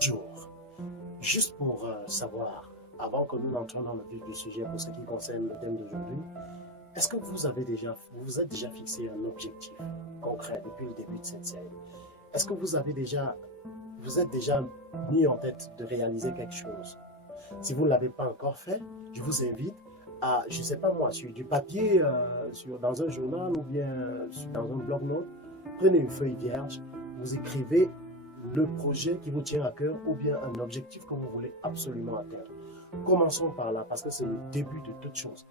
Bonjour. Juste pour savoir, avant que nous n'entrions dans le vif du sujet pour ce qui concerne le thème d'aujourd'hui, est-ce que vous vous êtes déjà fixé un objectif concret depuis le début de cette série? Est-ce que vous êtes déjà mis en tête de réaliser quelque chose? Si vous ne l'avez pas encore fait, je vous invite à, je ne sais pas moi, sur du papier, dans un journal ou bien dans un bloc-notes, prenez une feuille vierge, vous écrivez le projet qui vous tient à cœur ou bien un objectif que vous voulez absolument atteindre. Commençons par là parce que c'est le début de toute chose.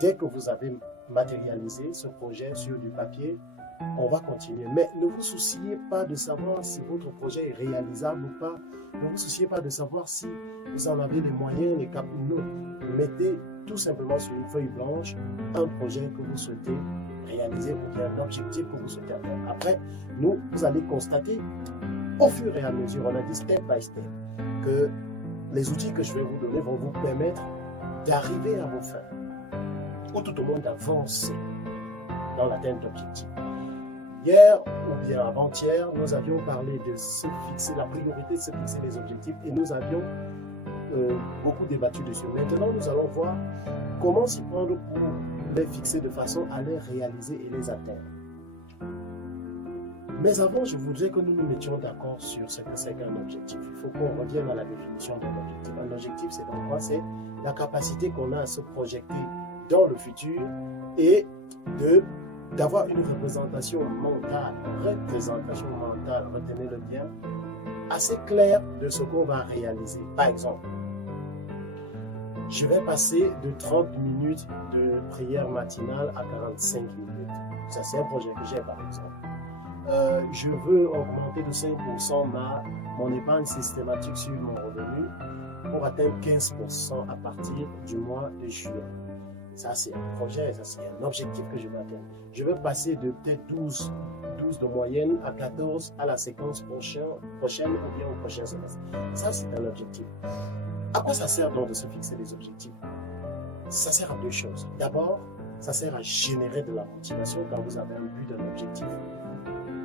Dès que vous avez matérialisé ce projet sur du papier, on va continuer. Mais ne vous souciez pas de savoir si votre projet est réalisable ou pas. Ne vous souciez pas de savoir si vous en avez les moyens, les capacités. Non. Mettez tout simplement sur une feuille blanche un projet que vous souhaitez réaliser ou bien un objectif que vous souhaitez atteindre. Après, vous allez constater au fur et à mesure, on a dit step by step, que les outils que je vais vous donner vont vous permettre d'arriver à vos fins, ou tout au moins d'avancer dans l'atteinte d'objectifs. Hier ou bien avant-hier, nous avions parlé de se fixer, la priorité de se fixer les objectifs et nous avions beaucoup débattu dessus. Maintenant, nous allons voir comment s'y prendre pour les fixer de façon à les réaliser et les atteindre. Mais avant, je voudrais que nous nous mettions d'accord sur ce que c'est qu'un objectif. Il faut qu'on revienne à la définition d'un objectif. Un objectif, c'est donc quoi? C'est la capacité qu'on a à se projeter dans le futur et d'avoir une représentation mentale, retenez-le bien, assez claire de ce qu'on va réaliser. Par exemple, je vais passer de 30 minutes de prière matinale à 45 minutes. Ça, c'est un projet que j'ai, par exemple. Je veux augmenter de 5% mon épargne systématique sur mon revenu pour atteindre 15% à partir du mois de juillet. Ça, c'est un projet, ça, c'est un objectif que je veux atteindre. Je veux passer de peut-être 12 de moyenne à 14 à la séquence prochaine ou bien au prochain semestre. Ça, c'est un objectif. À quoi ça sert donc de se fixer des objectifs? Ça sert à deux choses. D'abord, ça sert à générer de la motivation quand vous avez un but, d'un objectif.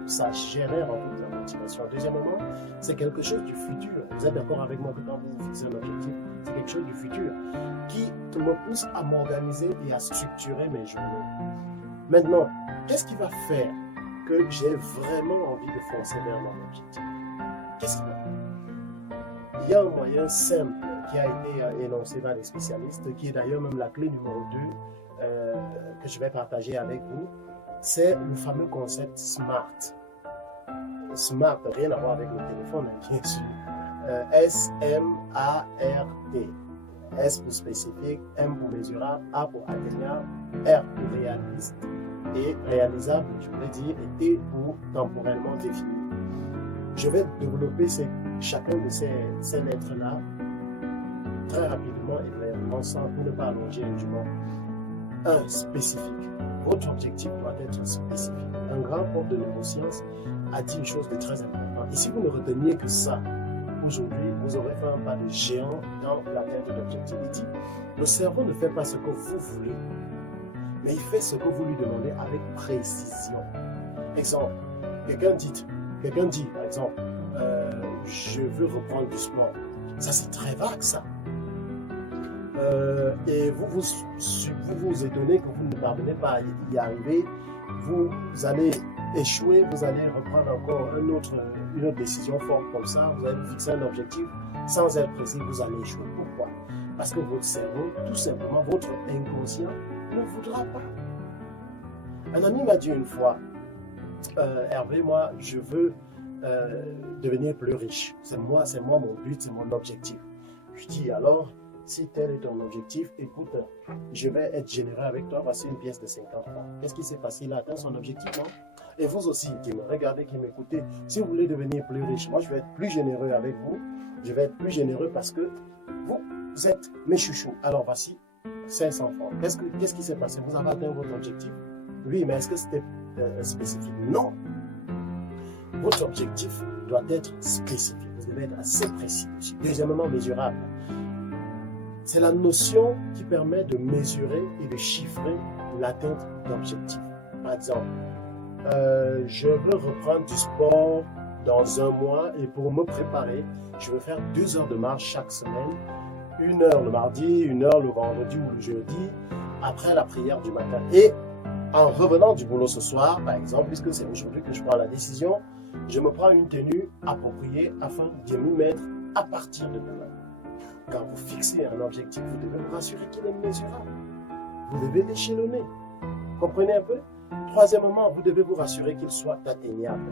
Ça génère en vous de la motivation. Deuxièmement, c'est quelque chose du futur. Vous êtes d'accord avec moi que quand vous fixez un objectif, c'est quelque chose du futur qui me pousse à m'organiser et à structurer mes journées. Maintenant, qu'est-ce qui va faire que j'ai vraiment envie de foncer vers mon objectif? Qu'est-ce qui va faire? Il y a un moyen simple qui a été énoncé par les spécialistes, qui est d'ailleurs même la clé numéro 2 que je vais partager avec vous. C'est le fameux concept SMART. SMART, rien à voir avec le téléphone, bien sûr. S-M-A-R-T. S pour spécifique, M pour mesurable, A pour atteignable, R pour réaliste et réalisable, je voulais dire, et T pour temporellement défini. Je vais développer chacun de ces lettres-là très rapidement et brièvement sans pour ne pas allonger indûment. 1. Spécifique. Votre objectif doit être spécifique. Un grand prof de neurosciences a dit une chose de très importante. Et si vous ne reteniez que ça, aujourd'hui, vous aurez fait un pas de géant dans l'atteinte de l'objectif. Il dit, le cerveau ne fait pas ce que vous voulez, mais il fait ce que vous lui demandez avec précision. Exemple, quelqu'un dit, par exemple, je veux reprendre du sport. Ça, c'est très vague, ça. Et vous étonnez que vous ne parvenez pas à y arriver, vous allez échouer, vous allez reprendre encore une autre décision forte comme ça, vous allez fixer un objectif sans être précis, vous allez échouer. Pourquoi? Parce que votre cerveau, tout simplement, votre inconscient ne voudra pas. Un ami m'a dit une fois, Hervé, moi, je veux devenir plus riche. C'est moi mon but, c'est mon objectif. Je dis alors, si tel est ton objectif, écoute, je vais être généreux avec toi, voici une pièce de 50 francs. Qu'est-ce qui s'est passé? Il a atteint son objectif, non? Et vous aussi, qui me regardez, qui m'écoutez, si vous voulez devenir plus riche, moi je vais être plus généreux avec vous. Je vais être plus généreux parce que vous êtes mes chouchous. Alors voici 500 francs. Qu'est-ce qui s'est passé? Vous avez atteint votre objectif? Oui, mais est-ce que c'était spécifique? Non. Votre objectif doit être spécifique. Vous devez être assez précis. Deuxièmement, mesurable. C'est la notion qui permet de mesurer et de chiffrer l'atteinte d'objectifs. Par exemple, je veux reprendre du sport dans un mois et pour me préparer, je vais faire 2 heures de marche chaque semaine, 1 heure le mardi, 1 heure le vendredi ou le jeudi, après la prière du matin. Et en revenant du boulot ce soir, par exemple, puisque c'est aujourd'hui que je prends la décision, je me prends une tenue appropriée afin de m'y mettre à partir de demain. Quand vous fixez un objectif, vous devez vous rassurer qu'il est mesurable. Vous devez l'échelonner. Comprenez un peu? Troisièmement, vous devez vous rassurer qu'il soit atteignable.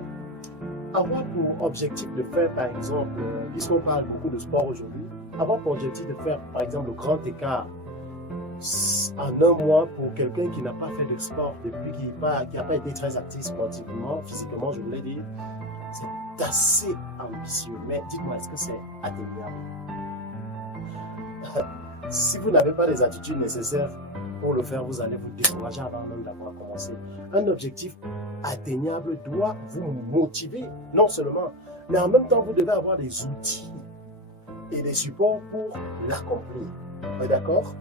Avoir pour objectif de faire, par exemple, puisqu'on parle beaucoup de sport aujourd'hui, avoir pour objectif de faire, par exemple, le grand écart en un mois pour quelqu'un qui n'a pas fait de sport depuis, qui n'a pas été très actif sportivement, physiquement, je voulais dire, c'est assez ambitieux. Mais dites-moi, est-ce que c'est atteignable? Si vous n'avez pas les attitudes nécessaires pour le faire, vous allez vous décourager avant même d'avoir commencé. Un objectif atteignable doit vous motiver, non seulement, mais en même temps, vous devez avoir des outils et des supports pour l'accomplir. Vous êtes d'accord?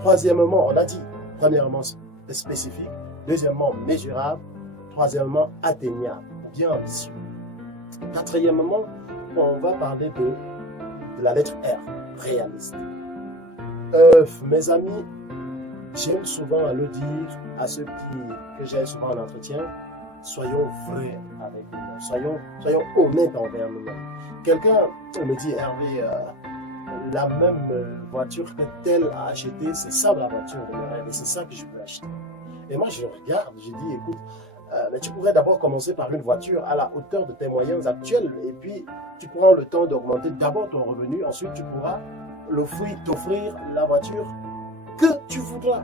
Troisièmement, on a dit, premièrement, spécifique, deuxièmement, mesurable, troisièmement, atteignable, bien ambitieux. Quatrièmement, on va parler de la lettre R, réaliste. Mes amis, j'aime souvent à le dire à ceux que j'ai souvent en entretien, soyons vrais avec nous-mêmes, soyons honnêtes envers nous-mêmes. Quelqu'un me dit, Hervé, la même voiture que tel a acheté, c'est ça ma voiture de mes rêves et c'est ça que je peux acheter. Et moi, je regarde, je dis, écoute, mais tu pourrais d'abord commencer par une voiture à la hauteur de tes moyens actuels et puis tu prends le temps d'augmenter d'abord ton revenu, ensuite tu pourras t'offrir la voiture que tu voudras.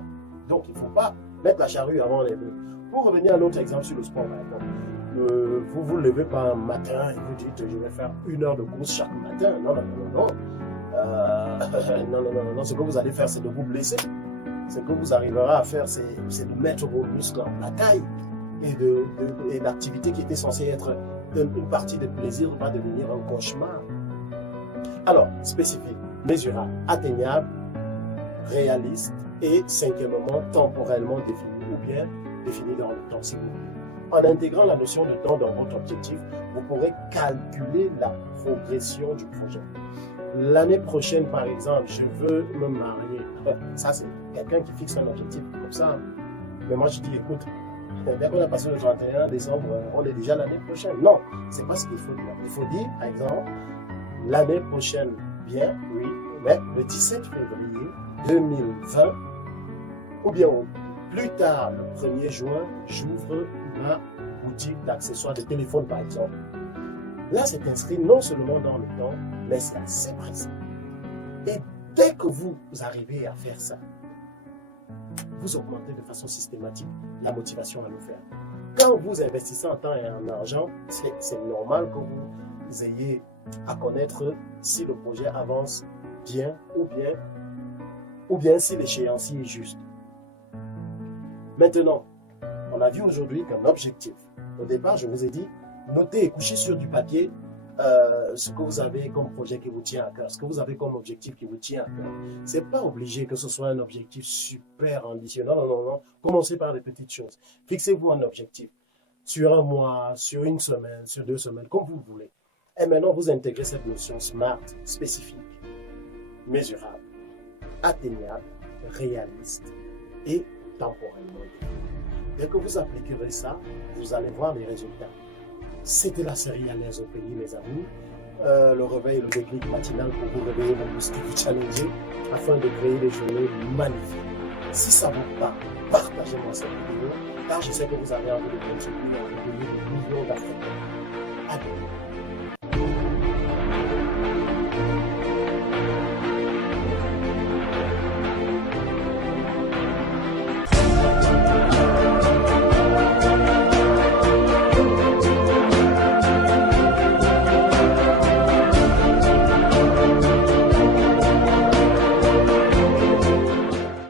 Donc, il ne faut pas mettre la charrue avant les bœufs. Pour revenir à notre exemple sur le sport, par exemple, vous vous levez pas un matin et vous dites je vais faire 1 heure de course chaque matin. Non. Non. Ce que vous allez faire, c'est de vous blesser. Ce que vous arriverez à faire, c'est de mettre vos muscles en bataille et l'activité qui était censée être une partie de plaisir va devenir un cauchemar. Alors, spécifique, mesurable, atteignable, réaliste et cinquièmement, temporellement défini ou bien défini dans le temps, si vous voulez. En intégrant la notion de temps dans votre objectif, vous pourrez calculer la progression du projet. L'année prochaine, par exemple, je veux me marier. Ça, c'est quelqu'un qui fixe un objectif comme ça. Mais moi, je dis, écoute, dès qu'on a passé le 31 décembre, on est déjà l'année prochaine. Non, c'est pas ce qu'il faut dire. Il faut dire, par exemple, l'année prochaine, bien, oui, mais le 17 février 2020, ou bien plus tard, le 1er juin, j'ouvre ma boutique d'accessoires de téléphone, par exemple. Là, c'est inscrit non seulement dans le temps, mais c'est assez précis. Et dès que vous arrivez à faire ça, vous augmentez de façon systématique la motivation à le faire. Quand vous investissez en temps et en argent, c'est normal que vous ayez à connaître si le projet avance bien ou bien si l'échéancier est juste. Maintenant, on a vu aujourd'hui qu'un objectif, au départ, je vous ai dit, notez et couchez sur du papier ce que vous avez comme projet qui vous tient à cœur, ce que vous avez comme objectif qui vous tient à cœur. Ce n'est pas obligé que ce soit un objectif super ambitieux. Non. Commencez par des petites choses. Fixez-vous un objectif sur un mois, sur une semaine, sur 2 semaines, comme vous voulez. Et maintenant, vous intégrez cette notion SMART, spécifique, mesurable, atteignable, réaliste et temporellement. Dès que vous appliquerez ça, vous allez voir les résultats. C'était la série à l'aise au pays, mes amis. Le réveil, le déclic matinal pour vous réveiller vos muscles et vous challenger afin de créer des journées magnifiques. Si ça vous parle, partagez-moi cette vidéo car je sais que vous avez envie de contribuer à réveiller des millions d'Africains. À bientôt.